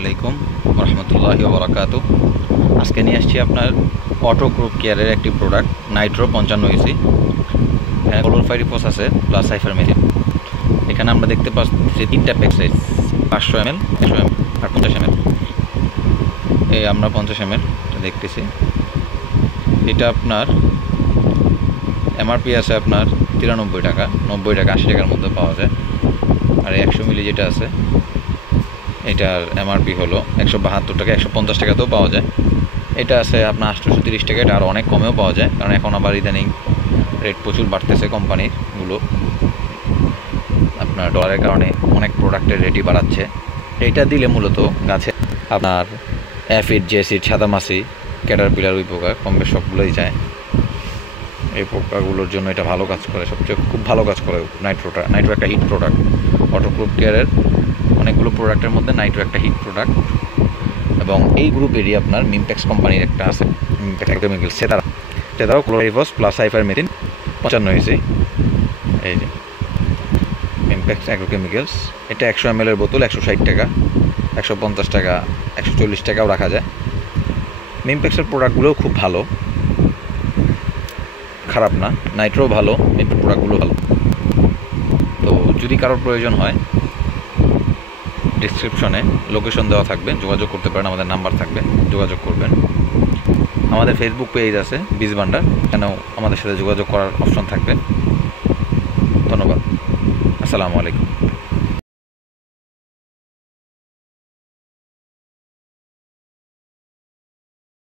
আলাইকুম রহমতুল্লাহি ওয়া বারাকাতুহু। আজকে নিয়ে আসছি আপনার অটো গ্রুপ কেয়ারের একটি প্রোডাক্ট নাইট্রো 55 ইসি। এখানে ক্লোরোফাইরিফস আছে প্লাস সাইফারমেথ্রিন। এখানে আমরা দেখতে পাচ্ছি তিনটা প্যাক সাইজ, 500 ml, 100 ml আর 50 ml। এই আমরা 50 ml দেখতেছি। এটা আপনার এমআরপি আছে আপনার 93 টাকা, 90 টাকা, 80 টাকার মধ্যে পাওয়া যায়। আর 100 মিলি যেটা আছে এটার এমআরপি হলো 172 টাকা, 150 টাকাতেও পাওয়া যায়। এটা আছে আপনার 830 টাকা, এটা আরও অনেক কমেও পাওয়া যায়, কারণ এখন আবার ইদানিং রেট প্রচুর বাড়তেছে কোম্পানিগুলো, আপনার ডলারের কারণে অনেক প্রোডাক্টের রেটই বাড়াচ্ছে। এটা দিলে মূলত গাছে আপনার অ্যাফিড, জেসিড, সাদামাছি, ক্যাটারপিলার, ওই পোকা কম বেশ সবগুলোই যায়। এই পোকাগুলোর জন্য এটা ভালো কাজ করে, সবচেয়ে খুব ভালো কাজ করে নাইট্রো একটা হিট প্রোডাক্ট। অটো গ্রুপ কেয়ারের অনেকগুলো প্রোডাক্টের মধ্যে নাইট্রো একটা হিট প্রোডাক্ট। এবং এই গ্রুপেরই আপনার মিমপ্যাক্স কোম্পানির একটা আছে, মিমপ্যাক্স অ্যাগ্রোকেমিক্যালস, সেটাও ক্লোরোফাইরিফস প্লাস সাইফারমেথ্রিন 55 ইসি। এই যে মিমপ্যাক্স অ্যাগ্রোকেমিক্যালস, এটা 100 ml এর বোতল 160 টাকা, 150 টাকা, 140 টাকাও রাখা যায়। মিমপ্যাক্সের প্রোডাক্টগুলোও খুব ভালো, খারাপ না। নাইট্রো ভালো, মিমপ্যাক্স প্রোডাক্টগুলো ভালো। তো যদি কারোর প্রয়োজন হয় ডিসক্রিপশনে লোকেশন দেওয়া থাকবে, যোগাযোগ করতে পারেন, আমাদের নাম্বার থাকবে, যোগাযোগ করবেন। আমাদের ফেসবুক পেজ আছে বীজ ভান্ডার, এখানেও আমাদের সাথে যোগাযোগ করার অপশন থাকবে। ধন্যবাদ, আসসালামু আলাইকুম।